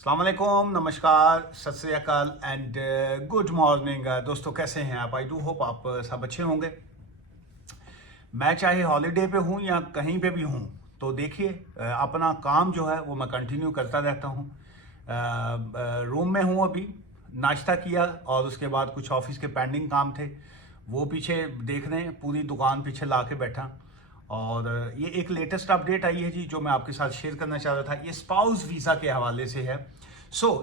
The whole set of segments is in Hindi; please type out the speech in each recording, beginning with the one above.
अस्सलाम वालेकुम, नमस्कार, सत श्री अकाल एंड गुड मॉर्निंग। दोस्तों कैसे हैं आप? आई डू होप आप सब अच्छे होंगे। मैं चाहे हॉलीडे पे हूँ या कहीं पे भी हूँ, तो देखिए अपना काम जो है वो मैं कंटिन्यू करता रहता हूँ। रूम में हूँ अभी, नाश्ता किया और उसके बाद कुछ ऑफिस के पेंडिंग काम थे, वो पीछे देख रहे हैं, पूरी दुकान पीछे ला के बैठा। और ये एक लेटेस्ट अपडेट आई है जी, जो मैं आपके साथ शेयर करना चाह रहा था। ये स्पाउस वीज़ा के हवाले से है।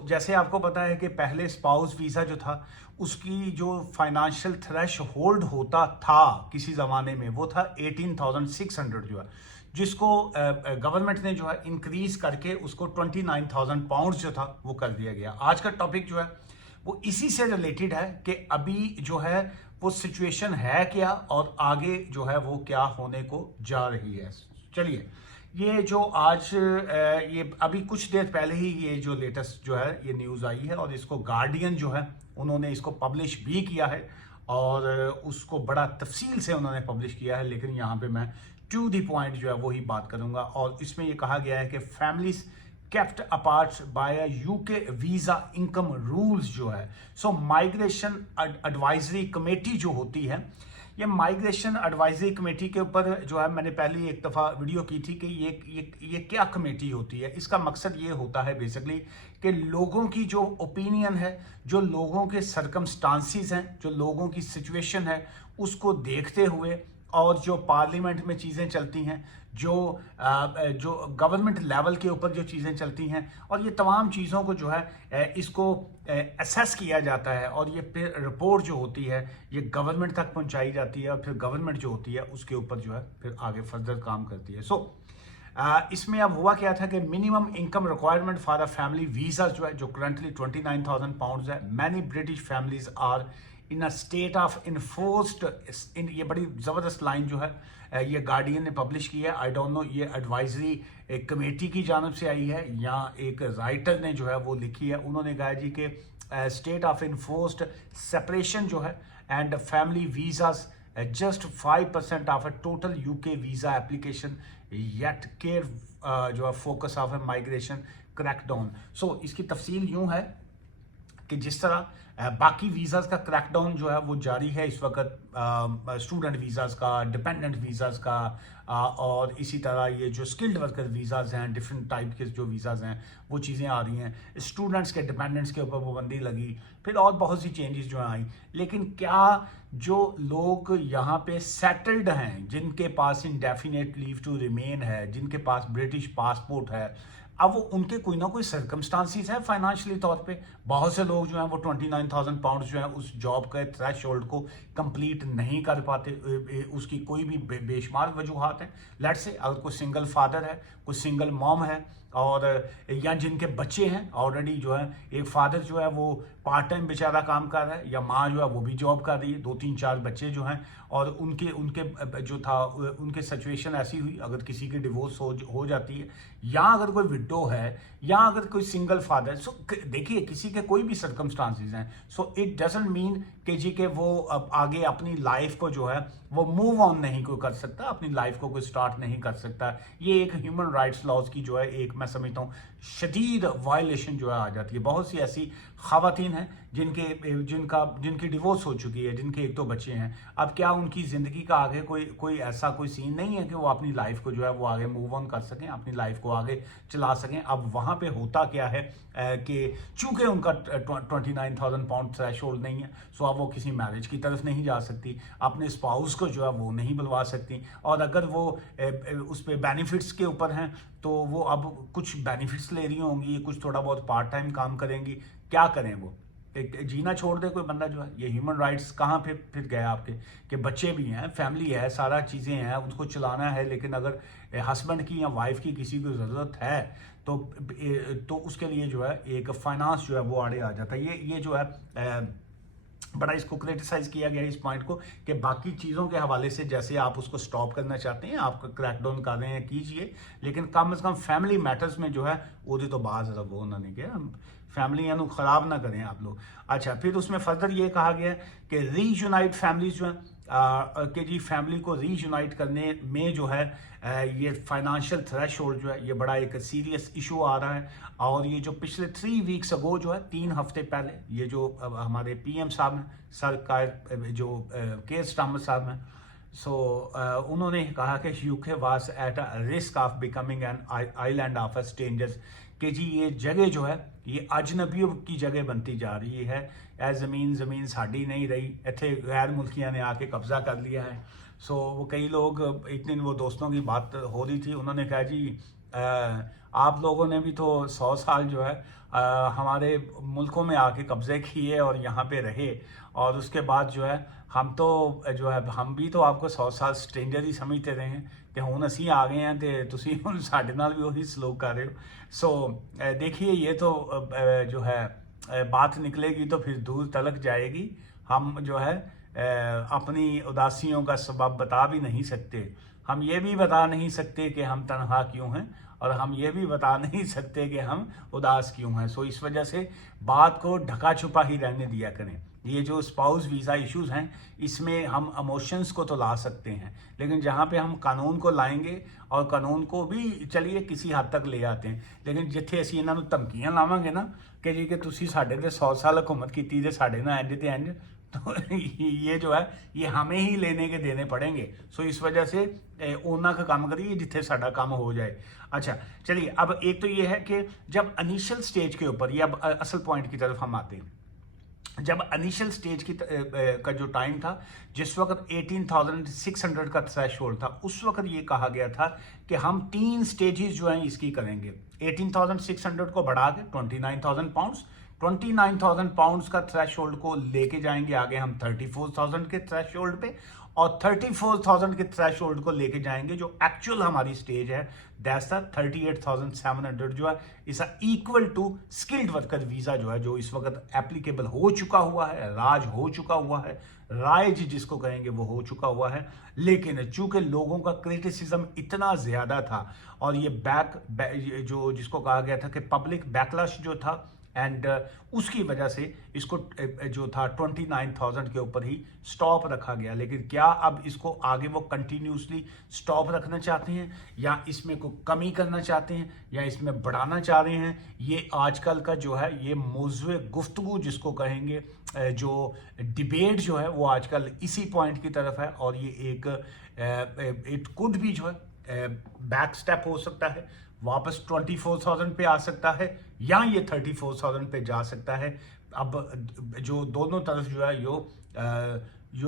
जैसे आपको पता है कि पहले स्पाउस वीज़ा जो था, उसकी जो फाइनेंशियल थ्रेश होल्ड होता था किसी ज़माने में, वो था 18,600 जो है, जिसको गवर्नमेंट ने जो है इंक्रीज करके उसको 29,000 पाउंड जो था वो कर दिया गया। आज का टॉपिक जो है वो इसी से रिलेटेड है कि अभी जो है वो सिचुएशन है क्या और आगे जो है वो क्या होने को जा रही है। चलिए, ये जो आज ये अभी कुछ देर पहले ही ये जो लेटेस्ट जो है ये न्यूज़ आई है, और इसको गार्डियन जो है उन्होंने इसको पब्लिश भी किया है, और उसको बड़ा तफसील से उन्होंने पब्लिश किया है। लेकिन यहाँ पे मैं टू दी पॉइंट जो है वही बात करूँगा। और इसमें ये कहा गया है कि families kept apart by a UK visa income rules जो है। माइग्रेशन एडवाइजरी कमेटी जो होती है, ये माइग्रेशन एडवाइजरी कमेटी के ऊपर जो है, मैंने पहले एक दफ़ा वीडियो की थी कि ये क्या कमेटी होती है। इसका मकसद ये होता है बेसिकली कि लोगों की जो ओपिनियन है, जो लोगों के सरकमस्टांसिस हैं, जो लोगों की सिचुएशन है, उसको देखते हुए, और जो पार्लियामेंट में चीज़ें चलती हैं, जो गवर्नमेंट लेवल के ऊपर जो चीज़ें चलती हैं, और ये तमाम चीज़ों को जो है इसको असेस किया जाता है, और ये फिर रिपोर्ट जो होती है ये गवर्नमेंट तक पहुंचाई जाती है, और फिर गवर्नमेंट जो होती है उसके ऊपर जो है फिर आगे फर्दर काम करती है। इसमें अब हुआ क्या था कि minimum income requirement for a family visa जो है, जो करंटली 29,000 पाउंड है, many British families are in a state of enforced in. ये बड़ी ज़बरदस्त लाइन जो है ये गार्डियन ने पब्लिश की है। आई डोंट नो ये एडवाइजरी एक कमेटी की जानब से आई है या एक राइटर ने जो है वो लिखी है। उन्होंने कहा जी कि स्टेट ऑफ इन्फोर्स्ड सेपरेशन जो है and family visas just 5% of a total UK visa application, yet care जो है focus of a migration crackdown। इसकी तफसील यूं है कि जिस तरह बाकी वीज़ाज़ का क्रैकडाउन जो है वो जारी है इस वक्त, स्टूडेंट वीज़ाज़ का, डिपेंडेंट वीज़ाज़ का, और इसी तरह ये जो स्किल्ड वर्कर वीज़ाज़ हैं, डिफरेंट टाइप के जो वीज़ाज़ हैं वो चीज़ें आ रही हैं। स्टूडेंट्स के डिपेंडेंट्स के ऊपर पाबंदी लगी, फिर और बहुत सी चेंजेस जो आई। लेकिन क्या जो लोग यहाँ पे सेटल्ड हैं, जिनके पास इंडेफिनेट लीव टू रिमेन है, जिनके पास ब्रिटिश पासपोर्ट है, अब वो उनके कोई ना कोई सर्कमस्टांसिस है फाइनेंशियली तौर पे। बहुत से लोग जो हैं वो 29,000 पाउंड जो है उस जॉब के थ्रेश होल्ड को कंप्लीट नहीं कर पाते। उसकी कोई भी बेशुमार वजूहात हैं। लेट्स से अगर कोई सिंगल फादर है, कोई सिंगल मॉम है, और या जिनके बच्चे हैं ऑलरेडी जो है, एक फादर जो है वो पार्ट टाइम बेचारा काम कर रहा है, या माँ जो है वो भी जॉब कर रही है, 2-3-4 बच्चे जो हैं, और उनके उनके जो था उनके सिचुएशन ऐसी हुई, अगर किसी की डिवोर्स हो जाती है, या अगर कोई विडो है, या अगर कोई सिंगल फादर। देखिए किसी के कोई भी सर्कमस्टांसिस हैं, इट डजंट मीन कि जी के वो अब आगे अपनी लाइफ को जो है वो मूव ऑन नहीं कोई कर सकता, अपनी लाइफ को कोई स्टार्ट नहीं कर सकता। ये एक ह्यूमन राइट्स लॉज की जो है एक, मैं समझता हूँ, शदीद वायलेशन जो है आ जाती है। बहुत सी ऐसी ख़वातीन हैं जिनकी डिवोर्स हो चुकी है, जिनके एक दो बच्चे हैं। अब क्या उनकी ज़िंदगी का आगे कोई ऐसा कोई सीन नहीं है कि वो अपनी लाइफ को जो है वो आगे मूव ऑन कर सकें, अपनी लाइफ को आगे चला सकें। अब वहाँ पे होता क्या है कि चूंकि उनका 29,000 पाउंड थ्रेश होल्ड नहीं है, अब वो किसी मैरिज की तरफ नहीं जा सकती, अपने स्पाउस को जो है वो नहीं बुलवा सकती, और अगर वो उस पर बेनिफिट्स के ऊपर हैं तो वो अब कुछ बेनिफिट्स ले रही होंगी, कुछ थोड़ा बहुत पार्ट टाइम काम करेंगी। क्या करें वो? जीना छोड़ दे कोई बंदा जो है। ये ह्यूमन राइट्स कहाँ पे फिर गया आपके, कि बच्चे भी हैं, फैमिली है, सारा चीज़ें हैं, उसको चलाना है। लेकिन अगर हस्बैंड की या वाइफ की किसी को ज़रूरत है तो उसके लिए जो है एक फाइनेंस जो है वो आड़े आ जाता है। ये जो है बड़ा इसको क्रिटिसाइज किया गया इस पॉइंट को, कि बाकी चीज़ों के हवाले से जैसे आप उसको स्टॉप करना चाहते हैं, आप क्रैकडाउन कर रहे हैं, कीजिए, लेकिन कम से कम फैमिली मैटर्स में जो है वो तो बाज वो उन्होंने किया, फैमिली यानी ख़राब ना करें आप लोग। अच्छा, फिर उसमें फर्दर ये कहा गया कि रीयूनाइट फैमिलीज जो हैं कि जी फैमिली को रीयूनाइट करने में जो है ये फाइनेंशियल थ्रेशोल्ड जो है ये बड़ा एक सीरियस इशू आ रहा है। और ये जो पिछले 3 वीक्स अगो जो है 3 हफ्ते पहले ये जो हमारे पीएम साहब हैं सरकार जो केयर स्टार्मर साहब हैं, सो उन्होंने कहा कि UK was at a risk of becoming an island of strangers, कि जी ये जगह जो है ये अजनबियों की जगह बनती जा रही है। ज़मीन साड़ी नहीं रही, इतने गैर मुल्कियाँ ने आके कब्जा कर लिया है। सो वो कई लोग, एक दिन वो दोस्तों की बात हो रही थी, उन्होंने कहा जी आप लोगों ने भी तो 100 साल जो है हमारे मुल्कों में आके कब्जे किए और यहाँ पे रहे, और उसके बाद जो है हम तो जो है हम भी तो आपको 100 साल स्ट्रेंजर ही समझते रहे हैं कि हुण असीं आ गए हैं तो तुसीं हुण साडे नाल भी वही सलूक कर रहे हो। सो देखिए ये तो जो है बात निकलेगी तो फिर दूर तलक जाएगी। हम जो है अपनी उदासियों का सबब बता भी नहीं सकते, हम ये भी बता नहीं सकते कि हम तनहा क्यों हैं, और हम ये भी बता नहीं सकते कि हम उदास क्यों हैं। सो इस वजह से बात को ढका छुपा ही रहने दिया करें। ये जो स्पाउस वीज़ा इश्यूज़ हैं इसमें हम इमोशंस को तो ला सकते हैं, लेकिन जहाँ पे हम कानून को लाएंगे और कानून को भी चलिए किसी हद तक ले आते हैं, लेकिन जिथे असीं इन्हां नूं धमकियां लावांगे ना कि जी कि तुसीं साडे ते 100 साल हुकूमत कीती ते साडे नाल इंज ते इंज, तो ये जो है ये हमें ही लेने के देने पड़ेंगे। सो इस वजह से ओना का काम करिए जिथे साडा काम हो जाए। अच्छा चलिए, अब एक तो ये है कि जब इनिशियल स्टेज के ऊपर, ये अब असल पॉइंट की तरफ हम आते हैं। जब इनिशियल स्टेज की का जो टाइम था, जिस वक्त 18,600 का थ्रेशोल्ड था, उस वक्त ये कहा गया था कि हम 3 स्टेजेस जो हैं इसकी करेंगे। 18,600 को बढ़ा के 29,000 पाउंड्स, 29,000 पाउंड्स का थ्रेशोल्ड को लेके जाएंगे आगे हम 34,000 के थ्रेशोल्ड पे, और 34,000 के थ्रेशोल्ड को लेके जाएंगे जो एक्चुअल हमारी स्टेज है, दैट्स द 38,700 जो है इस equal to skilled worker visa जो है, जो इस वक्त एप्लीकेबल हो चुका हुआ है, राज हो चुका हुआ है, राइज जिसको कहेंगे वो हो चुका हुआ है। लेकिन चूंकि लोगों का क्रिटिसिज्म इतना ज्यादा था और ये जो जिसको कहा गया था कि पब्लिक बैकलश जो था, एंड उसकी वजह से इसको जो था 29,000 के ऊपर ही स्टॉप रखा गया। लेकिन क्या अब इसको आगे वो कंटिन्यूसली स्टॉप रखना चाहते हैं, या इसमें को कमी करना चाहते हैं, या इसमें बढ़ाना चाह रहे हैं, ये आजकल का जो है ये मौज़ूए गुफ्तगू जिसको कहेंगे, जो डिबेट जो है वो आजकल इसी पॉइंट की तरफ है। और ये एक इट कुड भी जो है बैक स्टेप हो सकता है, वापस 24,000 पे आ सकता है, या ये 34,000 पे जा सकता है। अब जो दोनों तरफ जो है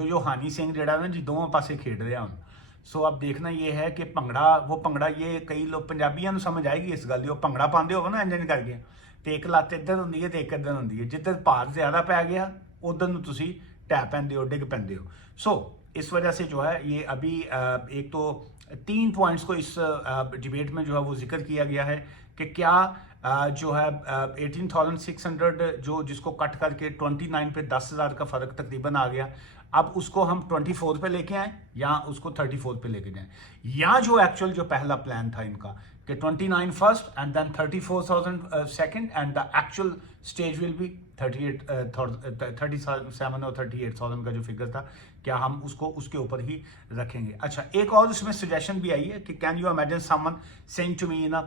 यो हानी सिंह जड़ा ना जी दोनों पासे खेड रहे हैं। सो अब देखना ये है कि भंगड़ा ये कई लोग पंजाबियों को समझ आएगी इस गल, भंगड़ा पाते हो ना इंजन करके, तो एक लत्त इधर होंगी है तो एक इधर होंगी है, जिधर भार ज्यादा पै गया उधर ਨੂੰ ਤੁਸੀਂ टै पैंदे हो, डिग पैंदे हो। सो इस वजह से जो है ये अभी एक तो 3 पॉइंट्स को इस डिबेट में जो है वो जिक्र किया गया है कि क्या जो है 18,600 जो जिसको कट करके 29 पे 10,000 का फर्क तकरीबन आ गया, अब उसको हम 24 पे लेके आए या उसको 34 पे लेके जाएं, या जो एक्चुअल जो पहला प्लान था इनका कि 29 first and then 34,000 second, and the actual stage will be 37 और 38,000 का जो फिगर था, क्या हम उसको उसके ऊपर ही रखेंगे। अच्छा, एक और उसमें सजेशन भी आई है कि can you imagine someone saying to me ना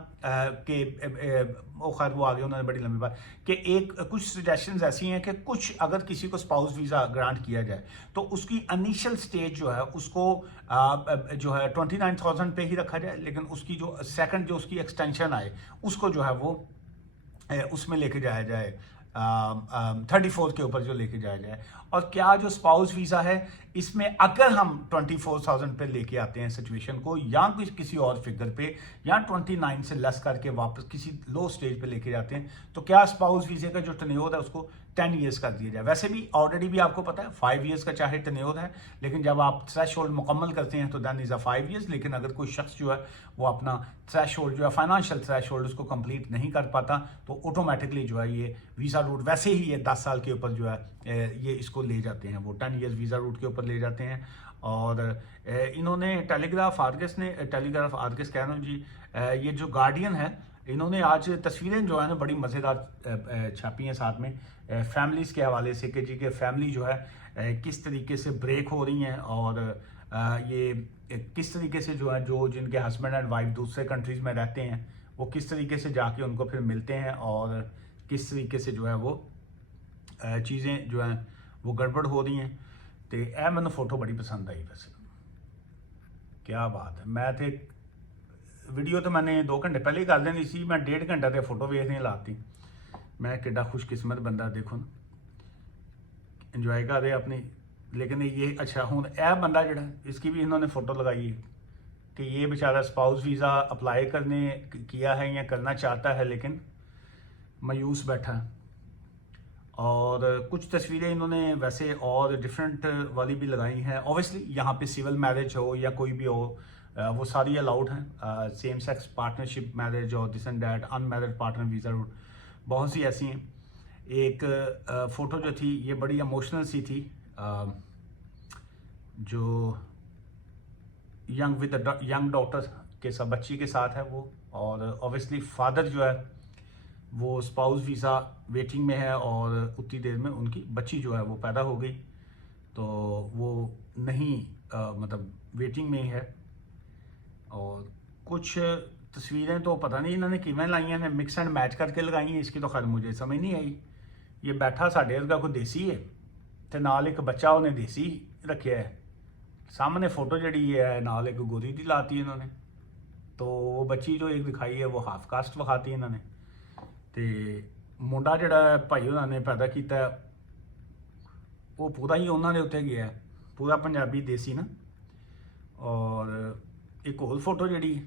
कि खैर वो आगे उन्होंने बड़ी लंबी बात कि कुछ सजेशंस ऐसी हैं कि कुछ अगर किसी को स्पाउस वीज़ा ग्रांट किया जाए तो उसकी इनिशियल स्टेज जो है उसको जो है 29,000 पे ही रखा जाए, लेकिन उसकी जो सेकंड जो उसकी एक्सटेंशन आए उसको जो है वो उसमें लेके जाया जाए 34 के ऊपर जो लेके जाया जाए। और क्या जो स्पाउस वीज़ा है इसमें अगर हम 24,000 पे लेके आते हैं सिचुएशन को, या किसी और फिगर पे, या 29 से लेस करके वापस किसी लो स्टेज पे लेके जाते हैं, तो क्या स्पाउस वीज़े का जो टन्योर है उसको 10 ईयर्स कर दिया जाए। वैसे भी ऑलरेडी भी आपको पता है 5 ईयर्स का चाहे टन्योर है, लेकिन जब आप थ्रेशोल्ड मुकम्मल करते हैं तो देन इज़ अ 5 ईयर्स। लेकिन अगर कोई शख्स जो है वो अपना थ्रेशोल्ड जो है फाइनेंशियल थ्रेशोल्ड उसको कंप्लीट नहीं कर पाता, तो ऑटोमेटिकली जो है ये वीज़ा रूट वैसे ही ये 10 साल के ऊपर जो है ये इसको ले जाते हैं, वो 10 ईयर्स वीज़ा रूट के ऊपर ले जाते हैं। और इन्होंने टेलीग्राफ आर्गस कह रहा हूँ जी, ये जो गार्डियन है इन्होंने आज तस्वीरें जो है ना बड़ी मज़ेदार छापी हैं साथ में फैमिलीज़ के हवाले से कि जी के फैमिली जो है किस तरीके से ब्रेक हो रही हैं और ये किस तरीके से जो है जो जिनके हस्बैंड एंड वाइफ दूसरे कंट्रीज़ में रहते हैं वो किस तरीके से जाके उनको फिर मिलते हैं और किस तरीके से जो है वो चीज़ें जो हैं वो गड़बड़ हो रही हैं। तो यह मैंने फोटो बड़ी पसंद आई। वैसे क्या बात है, मैं थे वीडियो तो मैंने 2 घंटे पहले ही कर देनी सी, मैं 1.5 घंटा तो फोटो वेखने लाती। मैं किड्डा खुशकिस्मत बंदा, देखो ना इंजॉय कर रहे अपनी। लेकिन ये अच्छा हूँ यह बंदा जड़ा इसकी भी इन्होंने फ़ोटो लगाई है कि ये बेचारा स्पाउस वीज़ा अप्लाई करने किया है या करना चाहता है लेकिन मायूस बैठा है। और कुछ तस्वीरें इन्होंने वैसे और डिफरेंट वाली भी लगाई हैं। ऑब्वियसली यहाँ पे सिविल मैरिज हो या कोई भी हो वो सारी अलाउड हैं। सेम सेक्स पार्टनरशिप मैरिज और this and that, unmarried partner visa route बहुत सी ऐसी हैं। एक फ़ोटो जो थी ये बड़ी इमोशनल सी थी, जो यंग डॉटर के साथ बच्ची के साथ है वो, और ऑब्वियसली फादर जो है वो स्पाउस वीज़ा वेटिंग में है और उतनी देर में उनकी बच्ची जो है वो पैदा हो गई, तो वो नहीं मतलब वेटिंग में ही है। और कुछ तस्वीरें तो पता नहीं इन्होंने किमें लाई हैं, मिक्स एंड मैच करके लगाई हैं, इसकी तो खैर मुझे समझ नहीं आई। ये बैठा साढ़े वर्गा कोई देसी है तो नाल एक बच्चा उन्हें देसी रखा है। सामने फोटो जड़ी है नाल एक गोरी दी लाती इन्होंने, तो वो बच्ची जो एक दिखाई है वो हाफ कास्ट विखाती इन्होंने। तो मुंडा जड़ा भाई उन्होंने पैदा किया वो पूरा ही उन्होंने उत्ते गया है, पूरा पंजाबी देसी ना। और एक और फोटो जड़ी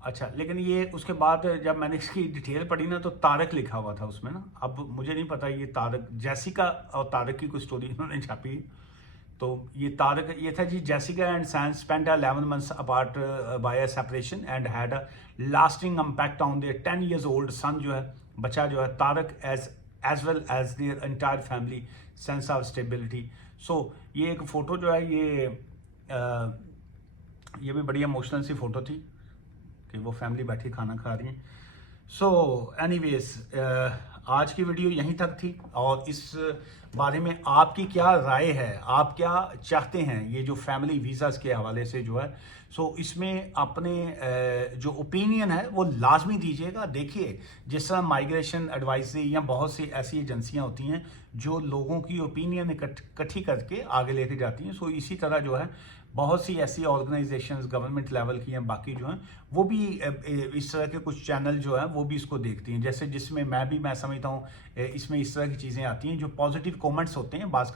अच्छा, लेकिन ये उसके बाद जब मैंने इसकी डिटेल पढ़ी ना तो तारक लिखा हुआ था उसमें ना। अब मुझे नहीं पता ये तारक जैसिका और तारक की कोई स्टोरी इन्होंने छापी, तो ये तारक ये था जी, Jessica and Sam spent 11 months apart by a separation and had a lasting impact on their 10 years old son जो है बच्चा जो है Tarak as well as their entire family sense of stability. So ये एक फ़ोटो जो है ये भी बड़ी इमोशनल सी फ़ोटो थी कि वो फैमिली बैठी खाना खा रही है। सो एनीवेज आज की वीडियो यहीं तक थी, और इस बारे में आपकी क्या राय है, आप क्या चाहते हैं ये जो फैमिली वीज़ाज़ के हवाले से जो है। सो इसमें अपने जो ओपिनियन है वो लाजमी दीजिएगा। देखिए जिस तरह माइग्रेशन एडवाइजरी या बहुत सी ऐसी एजेंसियां होती हैं जो लोगों की ओपिनियन इकट्ठी करके आगे लेके जाती हैं, सो इसी तरह जो है बहुत सी ऐसी ऑर्गेनाइजेशंस गवर्नमेंट लेवल की हैं बाकी जो हैं वो भी इस तरह के कुछ चैनल जो हैं वो भी इसको देखती हैं। जैसे जिसमें मैं समझता हूँ इसमें इस तरह की चीज़ें आती हैं जो पॉजिटिव कमेंट्स होते हैं बाज़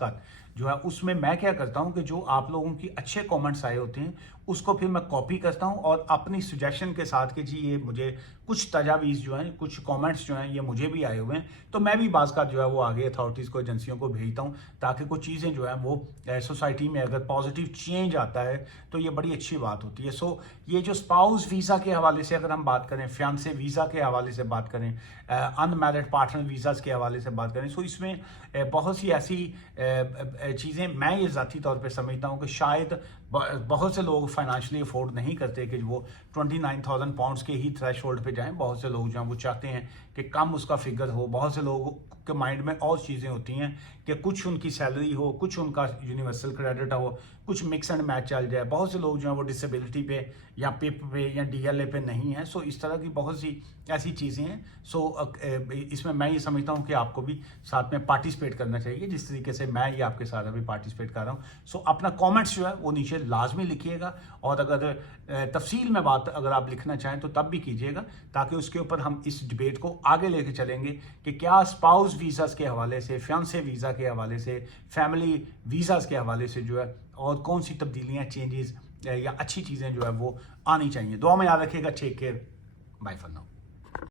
जो है, उसमें मैं क्या करता हूं कि जो आप लोगों की अच्छे कमेंट्स आए होते हैं उसको फिर मैं कॉपी करता हूं और अपनी सजेशन के साथ कि जी ये मुझे कुछ तजावीज़ जो हैं, कुछ कमेंट्स जो हैं ये मुझे भी आए हुए हैं, तो मैं भी बाज़ जो है वो आगे अथॉरिटीज़ को एजेंसियों को भेजता हूं ताकि कुछ चीज़ें जो हैं वो सोसाइटी में अगर पॉजिटिव चेंज आता है तो ये बड़ी अच्छी बात होती है। सो ये जो स्पाउस वीज़ा के हवाले से अगर हम बात करें, फियांसे वीज़ा के हवाले से बात करें, अनमैरिड पार्टनर वीज़ाज़ के हवाले से बात करें, सो इसमें बहुत सी ऐसी चीज़ें मैं ये ज़ाती तौर पे समझता हूँ कि शायद बहुत से लोग फाइनेंशियली अफोर्ड नहीं करते कि वो 29,000 पाउंड्स के ही थ्रेश होल्ड पर जाएँ। बहुत से लोग जो हैं वो चाहते हैं कि कम उसका फिगर हो। बहुत से लोगों के माइंड में और चीज़ें होती हैं कि कुछ उनकी सैलरी हो, कुछ उनका यूनिवर्सल क्रेडिट हो, कुछ मिक्स एंड मैच चल जाए। बहुत से लोग जो हैं वो डिसेबिलिटी पे या पिप पे या डीएलए पे नहीं है। सो इस तरह की बहुत सी ऐसी चीज़ें हैं। सो इसमें मैं ये समझता हूँ कि आपको भी साथ में पार्टिसिपेट करना चाहिए जिस तरीके से मैं ये आपके साथ अभी पार्टिसिपेट कर रहा हूँ। सो अपना कमेंट्स जो है वो नीचे लाजमी लिखिएगा, और अगर तफसील में बात अगर आप लिखना चाहें तो तब भी कीजिएगा ताकि उसके ऊपर हम इस डिबेट को आगे लेके चलेंगे कि क्या स्पाउस वीज़ाज़ के हवाले से, फियांसे वीज़ा के हवाले से, फैमिली वीज़ाज़ के हवाले से जो है और कौन सी तब्दीलियाँ, चेंजेस या अच्छी चीज़ें जो है वो आनी चाहिए। दुआ में याद रखिएगा। Take care, bye for now.